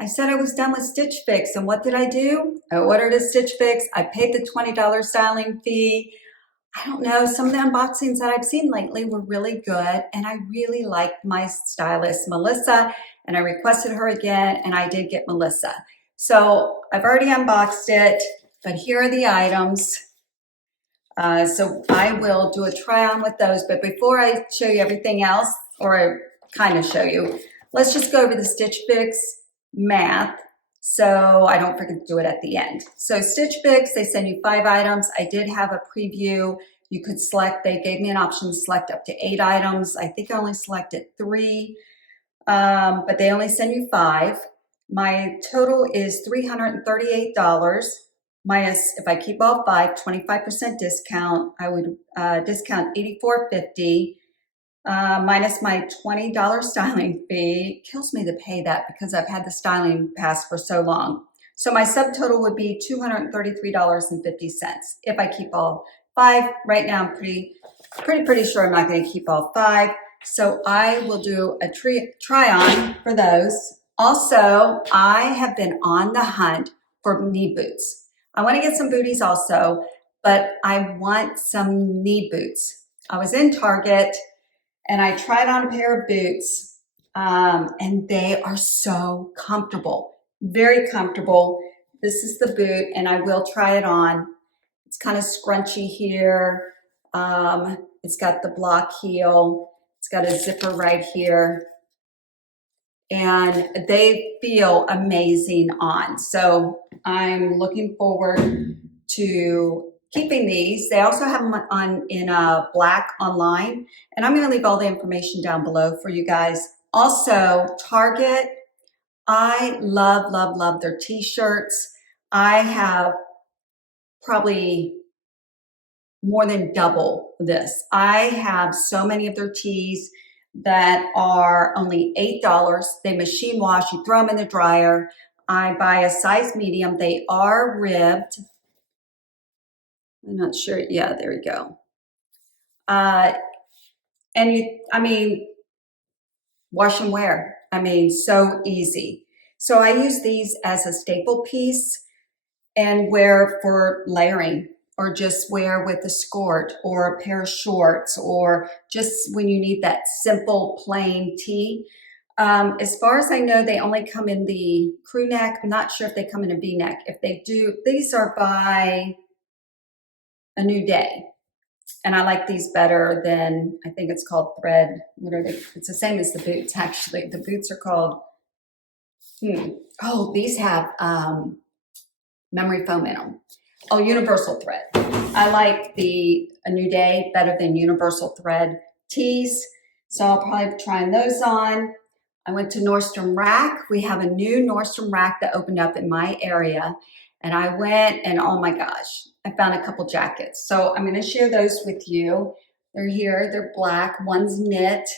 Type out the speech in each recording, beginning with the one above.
I said I was done with Stitch Fix, and what did I do? I ordered a Stitch Fix. I paid the $20 styling fee. I don't know, some of the unboxings that I've seen lately were really good, and I really liked my stylist, Melissa, and I requested her again, and I did get Melissa. So I've already unboxed it, but here are the items. So I will do a try on with those, but before I show you everything else, or kind of show you, let's just go over the Stitch Fix math so I don't forget to do it at the end. So Stitch Fix, they send you 5 items. I did have a preview. You could select, they gave me an option to select up to 8 items. I think I only selected 3, but they only send you 5. My total is $338. Minus, if I keep all 5, 25% discount, I would discount $84.50. Minus my $20 styling fee. Kills me to pay that because I've had the styling pass for so long. So my subtotal would be $233.50 if I keep all 5. Right now I'm pretty sure I'm not going to keep all 5. So I will do a try on for those. Also, I have been on the hunt for knee boots. I want to get some booties also, but I want some knee boots. I was in Target and I tried on a pair of boots, and they are so comfortable, very comfortable. This is the boot, and I will try it on. It's kind of scrunchy here. It's got the block heel. It's got a zipper right here. And they feel amazing on. So I'm looking forward to keeping these. They also have them on in black online, and I'm going to leave all the information down below for you guys. Also, Target, I love their t-shirts. I have probably more than double this. I have so many of their tees that are only $8. They machine wash, you throw them in the dryer. I buy a size medium. They are ribbed. I'm not sure. Yeah, there we go. And wash and wear. So easy. So I use these as a staple piece and wear for layering, or just wear with a skirt or a pair of shorts, or just when you need that simple plain tee. As far as I know, they only come in the crew neck. I'm not sure if they come in a V-neck. If they do, these are by A New Day. And I like these better than, I think it's called thread. What are they? It's the same as the boots, actually. The boots are called, oh, these have memory foam in them. Oh, universal thread. I like the A New Day better than universal thread tees. So I'll probably be trying those on. I went to Nordstrom Rack. We have a new Nordstrom Rack that opened up in my area. And I went and oh my gosh, I found a couple jackets. So I'm going to share those with you. They're here, they're black. One's knit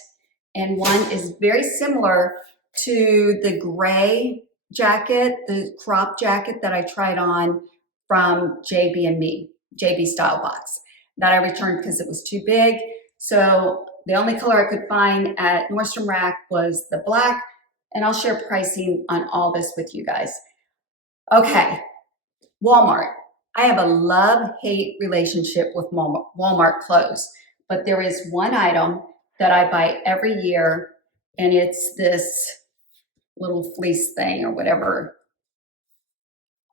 and one is very similar to the gray jacket, the crop jacket that I tried on from JB Style Box, that I returned because it was too big. So the only color I could find at Nordstrom Rack was the black, and I'll share pricing on all this with you guys. Okay, Walmart. I have a love-hate relationship with Walmart clothes, but there is one item that I buy every year, and it's this little fleece thing or whatever.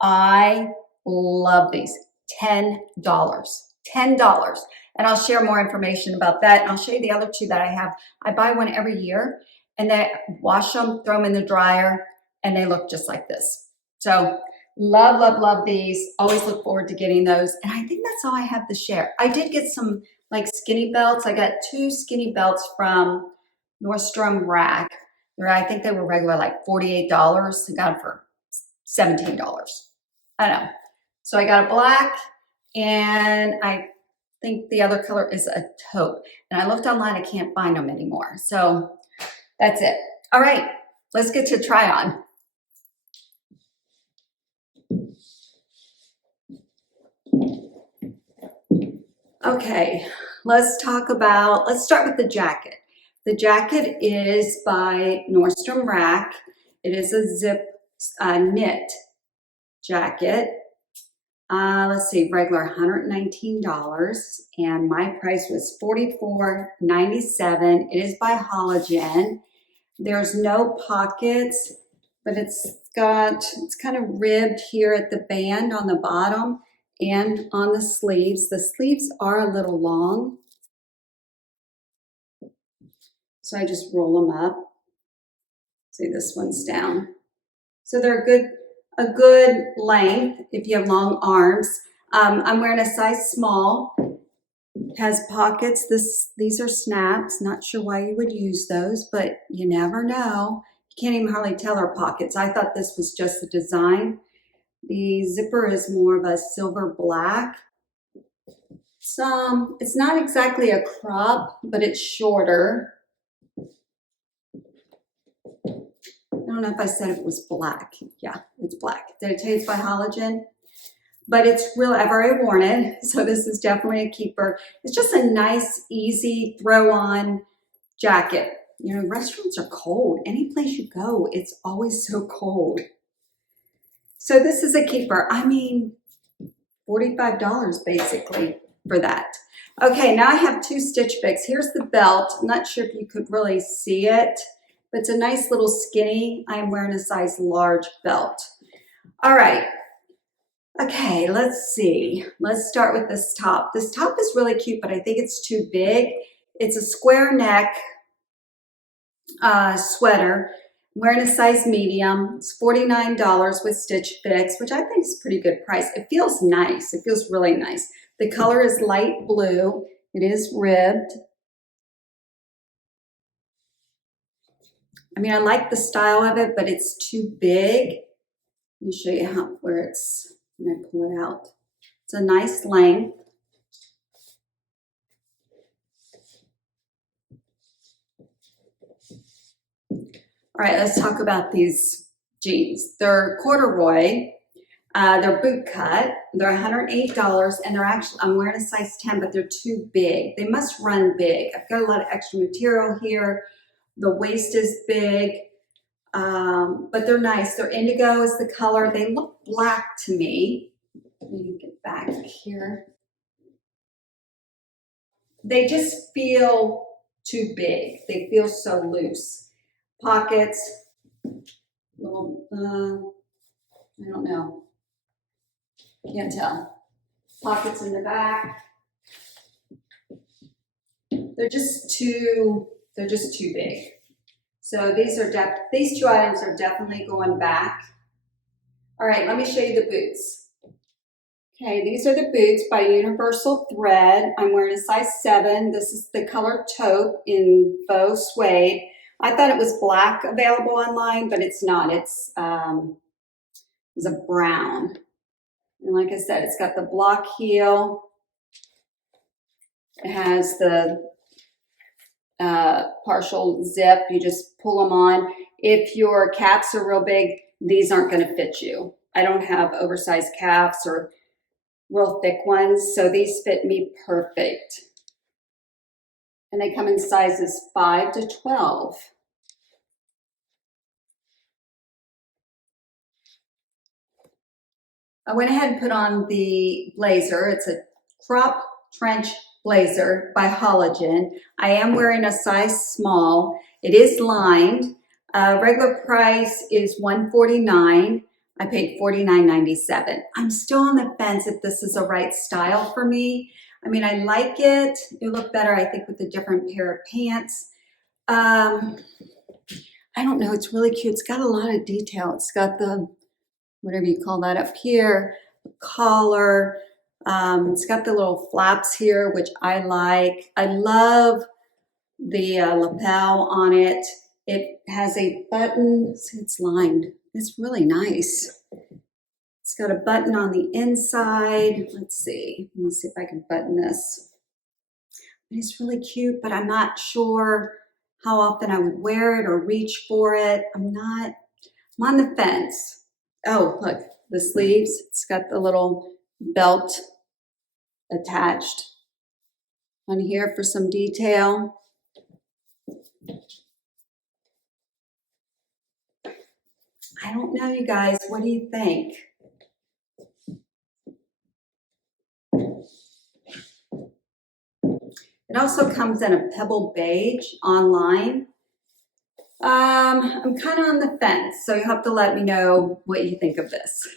I love these. $10. $10. And I'll share more information about that. And I'll show you the other 2 that I have. I buy one every year, and they wash them, throw them in the dryer, and they look just like this. So love these. Always look forward to getting those. And I think that's all I have to share. I did get some like skinny belts. I got 2 skinny belts from Nordstrom Rack. I think they were regular like $48. I got them for $17. I don't know. So I got a black, and I think the other color is a taupe. And I looked online, I can't find them anymore. So that's it. All right, let's get to try on. Okay, let's start with the jacket. The jacket is by Nordstrom Rack. It is a zip knit jacket. Let's see, regular $119, and my price was $44.97. It is by Halogen. There's no pockets, but it's kind of ribbed here at the band on the bottom and on the sleeves. The sleeves are a little long, so I just roll them up. See, this one's down. So they're a good length if you have long arms. I'm wearing a size small. It has pockets. These are snaps. Not sure why you would use those, but you never know. You can't even hardly tell they're pockets. I thought this was just the design. The zipper is more of a silver black. It's not exactly a crop, but it's shorter. I don't know if I said it was black. Yeah, it's black. Did I tell you it's by Halogen? But it's real, I've already worn it, so this is definitely a keeper. It's just a nice, easy throw-on jacket. You know, restaurants are cold. Any place you go, it's always so cold. So this is a keeper. I mean, $45 basically for that. Okay, now I have two stitch fix. Here's the belt. I'm not sure if you could really see it, but it's a nice little skinny. I am wearing a size large belt. All right. Okay, let's see. Let's start with this top. This top is really cute, but I think it's too big. It's a square neck sweater. I'm wearing a size medium. It's $49 with Stitch Fix, which I think is a pretty good price. It feels nice. It feels really nice. The color is light blue. It is ribbed. I mean, I like the style of it, but it's too big. Let me show you where it's. I'm going to pull it out. It's a nice length. All right, let's talk about these jeans. They're corduroy. They're boot cut. They're $108, and they're actually, I'm wearing a size 10, but they're too big. They must run big. I've got a lot of extra material here. The waist is big. But they're nice. They're indigo is the color. They look black to me. Let me get back here. They just feel too big. They feel so loose. Pockets, little, I don't know. Can't tell. Pockets in the back. They're just too big. So these two items are definitely going back. All right, let me show you the boots. Okay, these are the boots by Universal Thread. I'm wearing a size 7. This is the color Taupe in Faux Suede. I thought it was black available online, but it's not. It's a brown. And like I said, it's got the block heel. It has the partial zip. You just pull them on. If your calves are real big, these aren't going to fit you. I don't have oversized calves or real thick ones, so these fit me perfect. And they come in sizes 5 to 12. I went ahead and put on the blazer. It's a crop trench blazer by Halogen. I am wearing a size small. It is lined. Regular price is $149. I paid $49.97. I'm still on the fence if this is the right style for me. I mean, I like it. It would look better, I think, with a different pair of pants. I don't know. It's really cute. It's got a lot of detail. It's got the, whatever you call that up here, the collar. It's got the little flaps here, which I like. I love the lapel on it. It has a button. See, it's lined. It's really nice. It's got a button on the inside. Let's see. Let me see if I can button this. It's really cute, but I'm not sure how often I would wear it or reach for it. I'm on the fence. Oh, look, the sleeves. It's got the little belt attached on here for some detail. I don't know, you guys. What do you think? It also comes in a Pebble Beige online. I'm kind of on the fence, so you'll have to let me know what you think of this.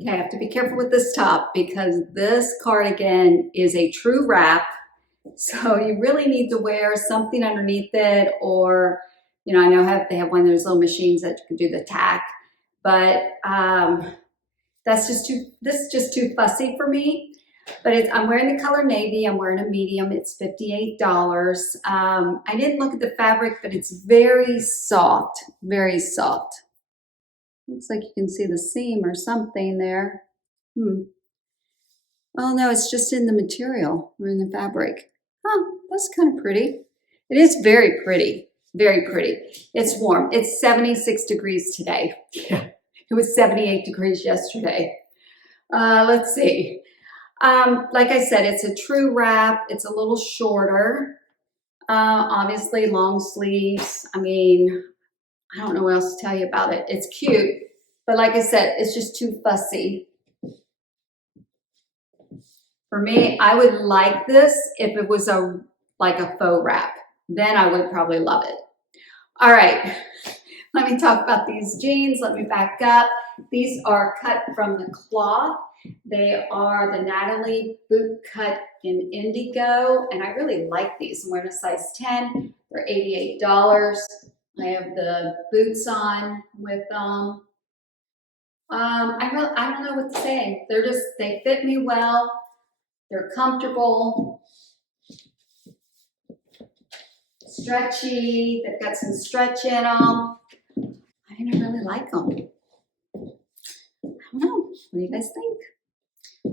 Okay, I have to be careful with this top because this cardigan is a true wrap. So you really need to wear something underneath it, or, you know, I know they have one of those little machines that you can do the tack, but this is just too fussy for me. But I'm wearing the color navy. I'm wearing a medium. It's $58. I didn't look at the fabric, but it's very soft, very soft. Looks like you can see the seam or something there. Oh no, it's just in the material or in the fabric. Oh, that's kind of pretty. It is very pretty, very pretty. It's warm. It's 76 degrees today. Yeah. It was 78 degrees yesterday. Let's see. Like I said, it's a true wrap. It's a little shorter. Obviously long sleeves. I mean, I don't know what else to tell you about it. It's cute, but like I said, it's just too fussy. For me, I would like this if it was like a faux wrap. Then I would probably love it. All right, let me talk about these jeans. Let me back up. These are cut from the cloth. They are the Natalie boot cut in indigo, and I really like these. I'm wearing a size 10. They're $88. I have the boots on with them. I don't know what to say. They fit me well. They're comfortable, stretchy. They've got some stretch in them. I really like them. I don't know. What do you guys think?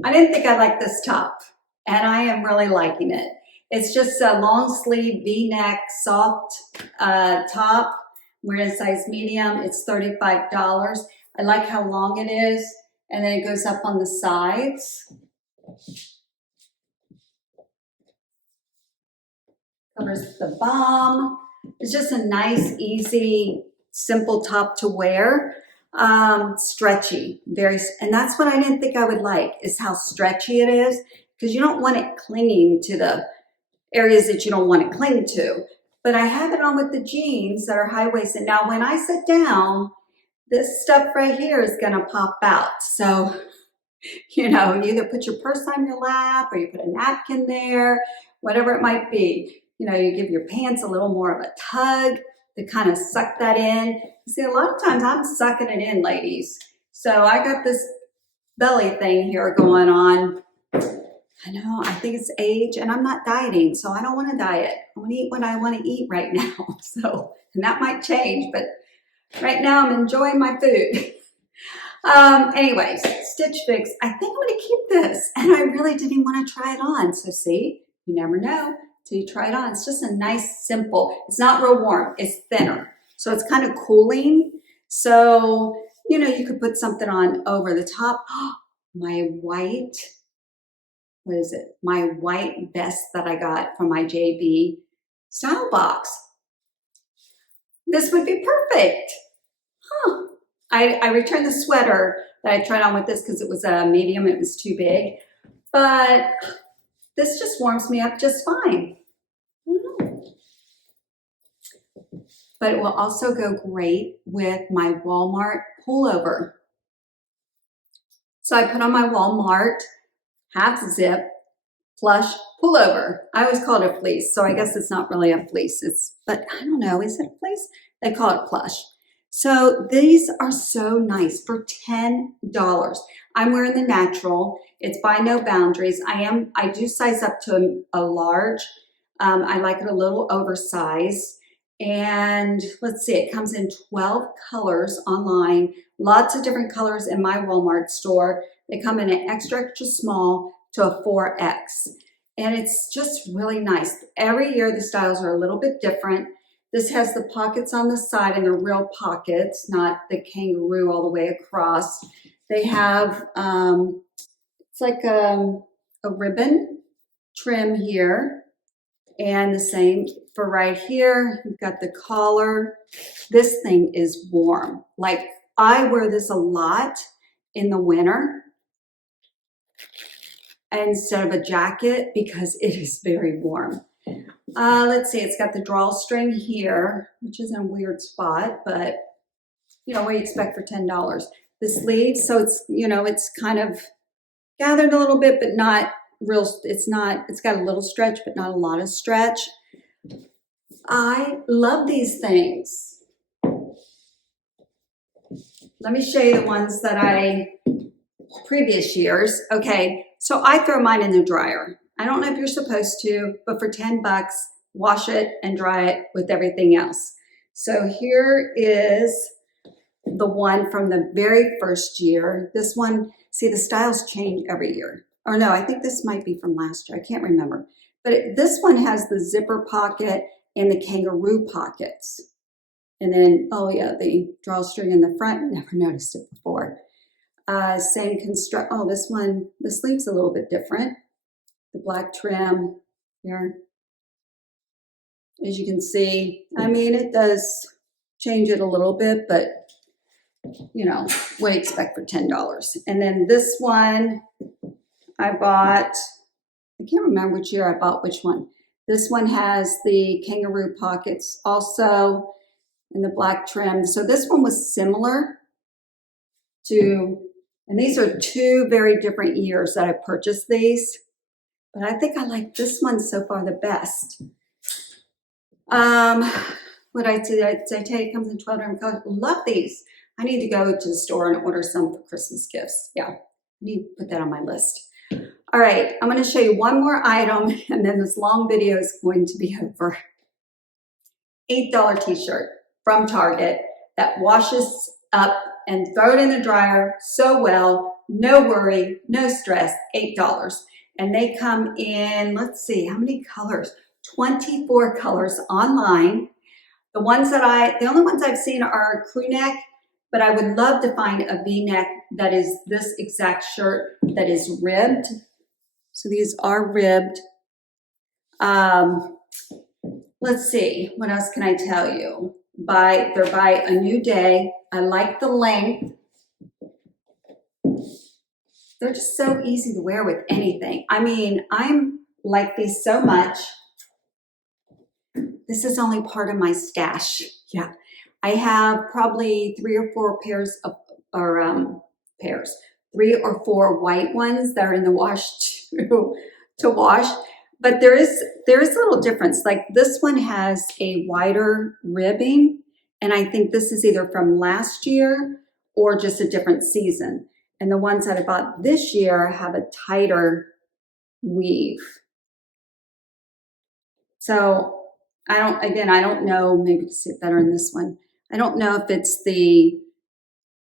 I didn't think I liked this top, and I am really liking it. It's just a long sleeve V-neck soft top. I'm wearing a size medium. It's $35. I like how long it is, and then it goes up on the sides. Covers the bum. It's just a nice, easy, simple top to wear. Stretchy, and that's what I didn't think I would like, is how stretchy it is, because you don't want it clinging to the areas that you don't want to cling to. But I have it on with the jeans that are high-waisted. Now, when I sit down, this stuff right here is going to pop out. So, you know, you either put your purse on your lap or you put a napkin there, whatever it might be. You know, you give your pants a little more of a tug to kind of suck that in. See, a lot of times I'm sucking it in, ladies. So I got this belly thing here going on. I know, I think it's age, and I'm not dieting, so I don't want to diet. I want to eat what I want to eat right now. So, and that might change, but right now I'm enjoying my food. Anyways, Stitch Fix, I think I'm going to keep this, and I really didn't want to try it on. So see, you never know till you try it on. It's just a nice, simple, it's not real warm, it's thinner. So it's kind of cooling. So, you know, you could put something on over the top. My white, what is it? My white vest that I got from my JB style box. This would be perfect. Huh. I returned the sweater that I tried on with this because it was a medium, it was too big. But this just warms me up just fine. But it will also go great with my Walmart pullover. So I put on my Walmart half zip plush pullover. I always call it a fleece, so I guess it's not really a fleece. But I don't know, is it a fleece? They call it plush. So these are so nice for $10. I'm wearing the natural. It's by No Boundaries. I do size up to a large. I like it a little oversized. And let's see, it comes in 12 colors online. Lots of different colors in my Walmart store. They come in an extra, extra small to a 4X. And it's just really nice. Every year the styles are a little bit different. This has the pockets on the side, and they're real pockets, not the kangaroo all the way across. They have, it's like a ribbon trim here. And the same for right here. You've got the collar. This thing is warm. Like, I wear this a lot in the winter instead of a jacket because it is very warm. Let's see, it's got the drawstring here, which is in a weird spot, but you know, what do you expect for $10? The sleeves, so it's, you know, it's kind of gathered a little bit, but not real, it's got a little stretch, but not a lot of stretch. I love these things. Let me show you the ones that previous years. Okay, so I throw mine in the dryer. I don't know if you're supposed to, but for 10 bucks, wash it and dry it with everything else. So here is the one from the very first year. This one, see, the styles change every year. Or no, I think this might be from last year. I can't remember. But this one has the zipper pocket and the kangaroo pockets. And then, oh yeah, the drawstring in the front. Never noticed it before. Same construct. Oh, this one, the sleeve's a little bit different. The black trim here. As you can see, I mean, it does change it a little bit, but you know, what do you expect for $10? And then this one I bought, I can't remember which year I bought which one. This one has the kangaroo pockets also in the black trim. So this one was similar to, and these are two very different years that I purchased these, but I think I like this one so far the best. What I tell you, it comes in 12 different colors. Love these. I need to go to the store and order some for Christmas gifts. Yeah, I need to put that on my list. All right, I'm going to show you one more item, and then this long video is going to be over. $8 t-shirt from Target that washes up and throw it in the dryer so well, no worry, no stress, $8. And they come in, let's see, how many colors? 24 colors online. The only ones I've seen are crew neck, but I would love to find a V-neck that is this exact shirt that is ribbed. So these are ribbed. Let's see, what else can I tell you? They're by A New Day. I like the length. They're just so easy to wear with anything. I mean, I'm like these so much. This is only part of my stash. Yeah, I have probably 3 or 4 pairs of, pairs, 3 or 4 white ones that are in the wash to wash. But there is a little difference. Like this one has a wider ribbing, and I think this is either from last year or just a different season. And the ones that I bought this year have a tighter weave. So I don't know, maybe to sit better in this one. I don't know if it's the,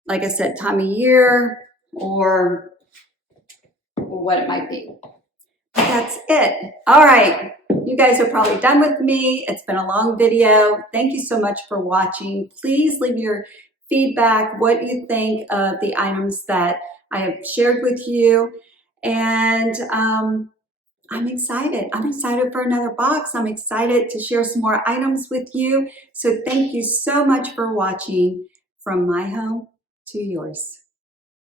like I said, time of year or what it might be. But that's it. All right, you guys are probably done with me. It's been a long video. Thank you so much for watching. Please leave your feedback, what you think of the items that I have shared with you. And I'm excited. I'm excited for another box. I'm excited to share some more items with you. So thank you so much for watching from my home to yours.